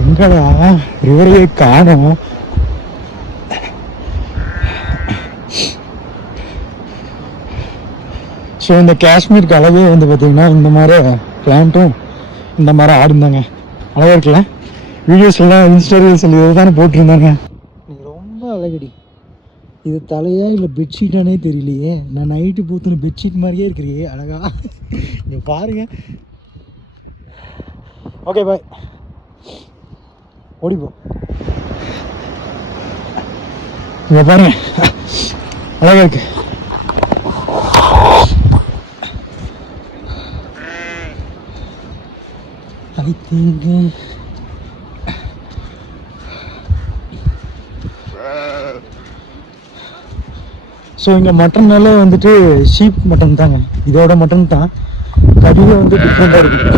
எங்கடா ரிவரையே காணோம். ஸோ இந்த காஷ்மீருக்கு அழகே வந்து பார்த்தீங்கன்னா இந்த மாதிரி பிளான்ட்டும் இந்த மாதிரி ஆடுந்தாங்க. அழகாக இருக்குல்ல? வீடியோஸ் எல்லாம் இன்ஸ்டா ரீல்ஸ் இது தானே போட்டிருந்தாங்க. ரொம்ப அழகடி. இது தலையா இல்லை பெட்ஷீட்டானே தெரியலையே. நான் நைட்டு பூத்துன பெட்ஷீட் மாதிரியே இருக்கிறியே அழகா. நீ பாருங்க. ஓகே பாய், ஓடிப்போ. இங்கே பாருங்க அழகா இருக்கு. I think ஸோ இங்கே மட்டன்னால வந்துட்டு ஷீப் மட்டன் தாங்க. இதோட மட்டன் தான் கடியில் வந்து டிஃப்ரெண்ட்டாக இருக்குது.